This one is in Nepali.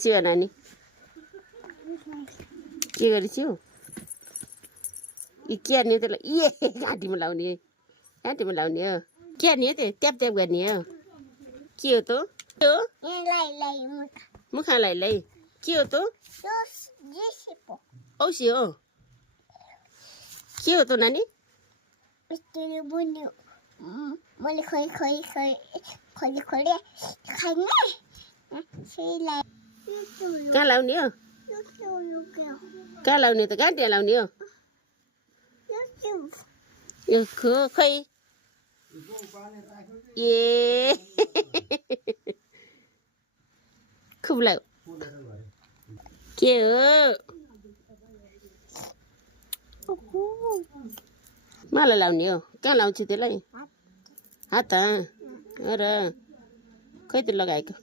छियो नानी के गरिछौ यी के हार्ने त्यसलाई ए घाँटीमा लाउने हो के हार्ने हो त्यो ट्याप ट्याप गर्ने हो के हो त मुखालाई के हो त औसी हो के हो त नानी कहाँ लाउने हो कहाँ लाउने त कहाँ त्यहाँ लाउने हो यो खै ए खुब्ला के हो मलाई लाउने हो कहाँ लाउँछु त्यसलाई हात र खै त लगाएको